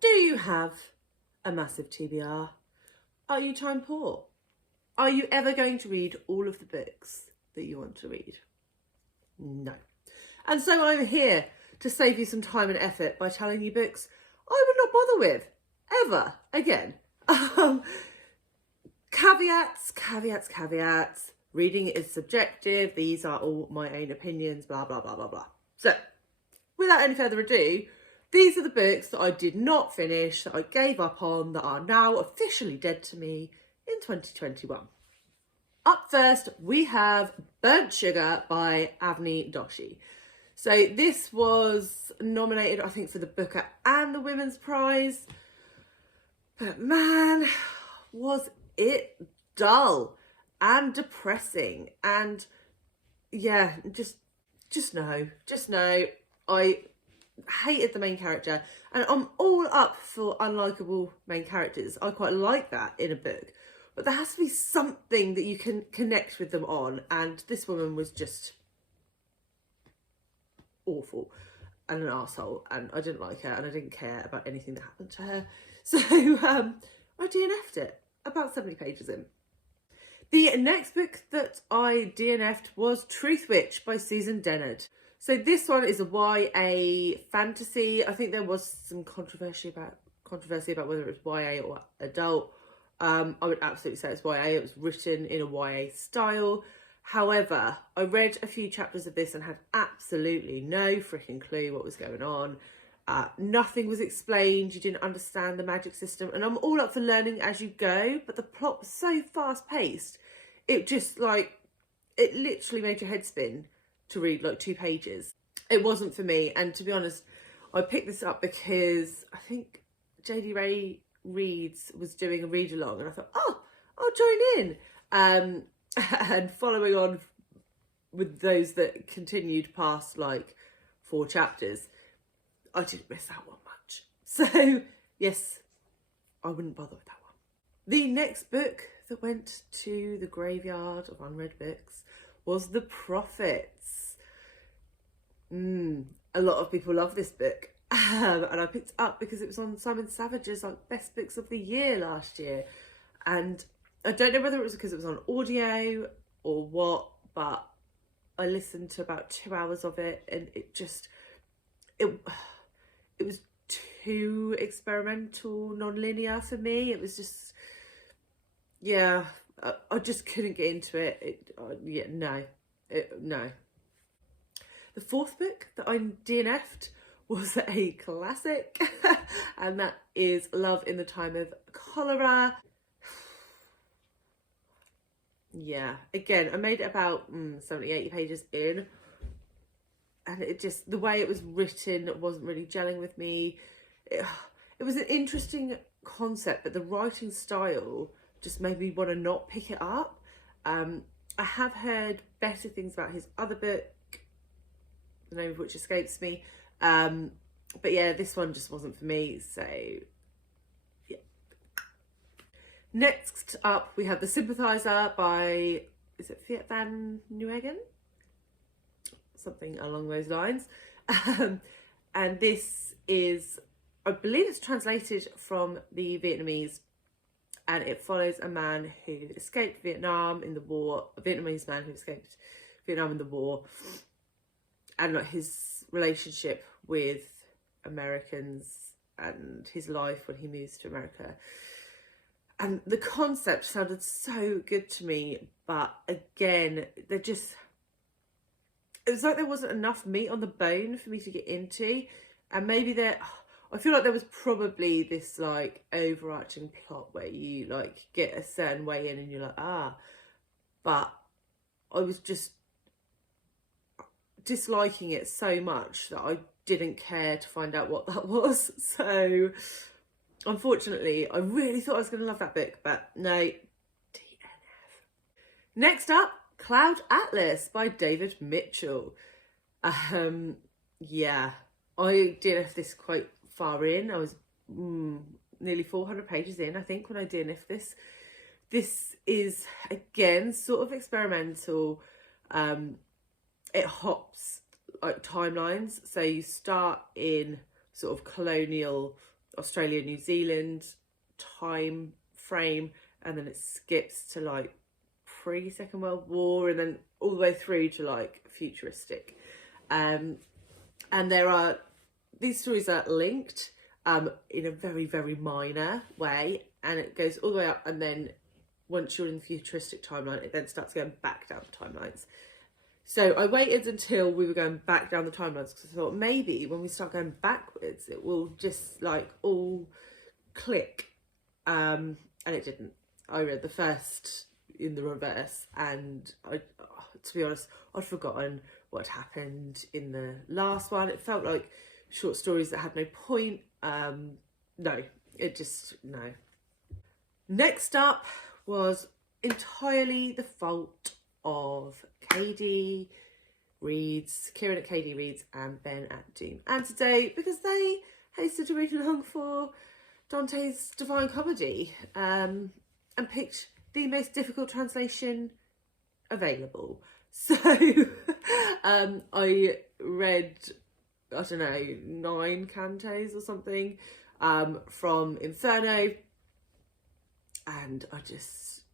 Do you have a massive TBR? Are you time poor? Are you ever going to read all of the books that you want to read? No. And so I'm here to save you some time and effort by telling you books I would not bother with ever again. Caveats. Reading is subjective. These are all my own opinions, blah, blah, blah, blah, blah. So, without any further ado, these are the books that I did not finish, that I gave up on, that are now officially dead to me in 2021. Up first, we have Burnt Sugar by Avni Doshi. So this was nominated, I think, for the Booker and the Women's Prize. But man, was it dull and depressing. And yeah, just no. I hated the main character, and I'm all up for unlikable main characters. I quite like that in a book, but there has to be something that you can connect with them on, and this woman was just awful and an arsehole, and I didn't like her, and I didn't care about anything that happened to her. So I DNF'd it about 70 pages in. The next book that I DNF'd was Truthwitch by Susan Dennard. So this one is a YA fantasy. I think there was some controversy about whether it was YA or adult. I would absolutely say it's YA. It was written in a YA style. However, I read a few chapters of this and had absolutely no freaking clue what was going on. Nothing was explained. You didn't understand the magic system. And I'm all up for learning as you go, but the plot was so fast paced. It just it literally made your head spin to read 2 pages. It wasn't for me. And to be honest, I picked this up because I think JD Ray Reads was doing a read along, and I thought, oh, I'll join in. And following on with those that continued past 4 chapters, I didn't miss out one much. So yes, I wouldn't bother with that one. The next book that went to the graveyard of unread books was The Prophets. A lot of people love this book. And I picked it up because it was on Simon Savage's best books of the year last year. And I don't know whether it was because it was on audio or what, but I listened to about 2 hours of it, and it was too experimental, non-linear for me. It was just, yeah, I just couldn't get into it. No. The fourth book that I DNF'd was a classic, and that is Love in the Time of Cholera. Yeah, again, I made it about 70, 80 pages in, and it just, the way it was written wasn't really gelling with me. It was an interesting concept, but the writing style just made me want to not pick it up. I have heard better things about his other book, the name of which escapes me. But yeah, this one just wasn't for me, so yeah. Next up, we have The Sympathizer by, is it Viet van Nguyen? Something along those lines. And this is, I believe it's translated from the Vietnamese, and it follows a man who escaped Vietnam in the war, a Vietnamese man who escaped Vietnam in the war, and his relationship with Americans and his life when he moves to America. And the concept sounded so good to me, but again, it was like there wasn't enough meat on the bone for me to get into. And maybe I feel like there was probably this overarching plot where you get a certain way in and you're like, but I was just disliking it so much that I didn't care to find out what that was. So unfortunately, I really thought I was going to love that book, but no, DNF. Next up, Cloud Atlas by David Mitchell. Yeah, I DNF'd this quite far in. I was nearly 400 pages in, I think, when I DNF'd this. This is, again, sort of experimental. It hops timelines. So you start in sort of colonial Australia, New Zealand time frame, and then it skips to like pre-Second World War, and then all the way through to like futuristic. And these stories are linked in a very, very minor way, and it goes all the way up, and then once you're in the futuristic timeline, it then starts going back down the timelines. So I waited until we were going back down the timelines, because I thought maybe when we start going backwards, it will just like all click. And it didn't. I read the first in the reverse, and to be honest, I'd forgotten what happened in the last one. It felt like short stories that had no point. No. Next up was entirely the fault of Kieran at KD Reads and Ben at Doom Antidote, because they hosted a read along for Dante's Divine Comedy and picked the most difficult translation available. So I read, I don't know, 9 cantos or something from Inferno, and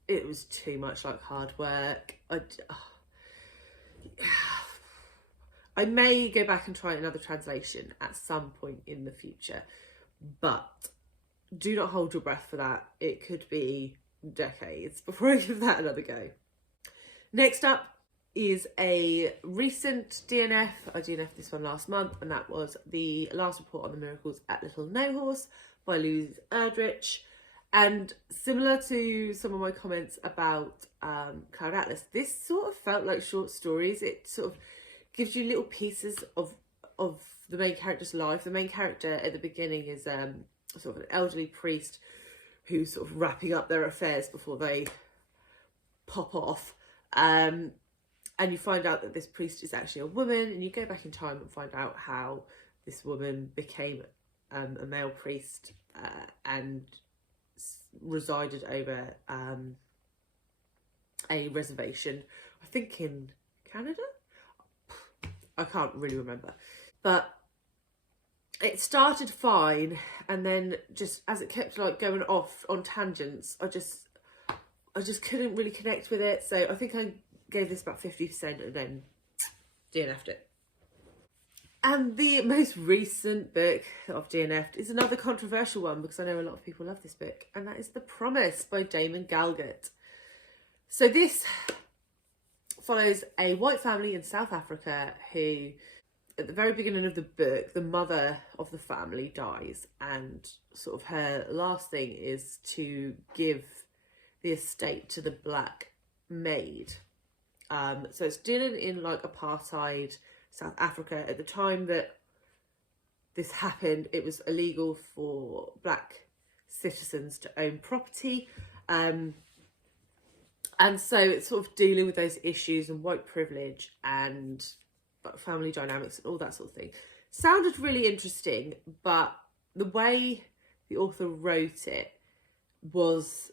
it was too much like hard work. I may go back and try another translation at some point in the future, but do not hold your breath for that. It could be decades before I give that another go. Next up is a recent DNF. I DNF'd this one last month, and that was the last report on the miracles at Little No Horse by Louise Erdrich. And similar to some of my comments about Cloud Atlas, this sort of felt like short stories. It sort of gives you little pieces of the main character's life. The main character at the beginning is sort of an elderly priest who's sort of wrapping up their affairs before they pop off. And you find out that this priest is actually a woman, and you go back in time and find out how this woman became a male priest and resided over a reservation, I think in Canada? I can't really remember. But it started fine, and then just as it kept like going off on tangents, I just couldn't really connect with it. So I think I gave this about 50% and then DNF'd it. And the most recent book that I've DNF'd is another controversial one, because I know a lot of people love this book, and that is The Promise by Damon Galgut. So this follows a white family in South Africa who, at the very beginning of the book, the mother of the family dies, and sort of her last thing is to give the estate to the black maid. So it's dealing in like apartheid South Africa. At the time that this happened, it was illegal for black citizens to own property. And so it's sort of dealing with those issues and white privilege and family dynamics and all that sort of thing. Sounded really interesting, but the way the author wrote it was,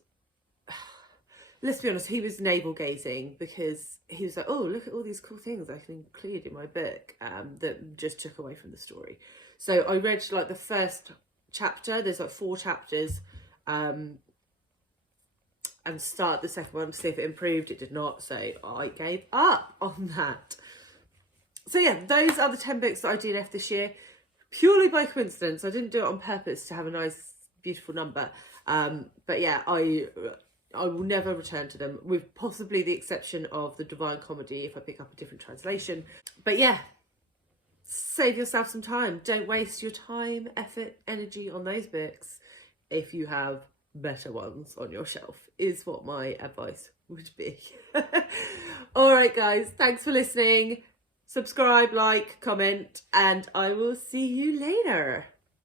let's be honest, he was navel gazing, because he was like, oh, look at all these cool things I can include in my book that just took away from the story. So I read like the first chapter, there's like 4 chapters, and started the second one to see if it improved. It did not, so I gave up on that. So yeah, those are the 10 books that I DNF'd this year, purely by coincidence. I didn't do it on purpose to have a nice, beautiful number. But yeah, I will never return to them, with possibly the exception of the Divine Comedy if I pick up a different translation. But yeah, save yourself some time. Don't waste your time, effort, energy on those books if you have better ones on your shelf, is what my advice would be. All right, guys, thanks for listening. Subscribe, like, comment, and I will see you later.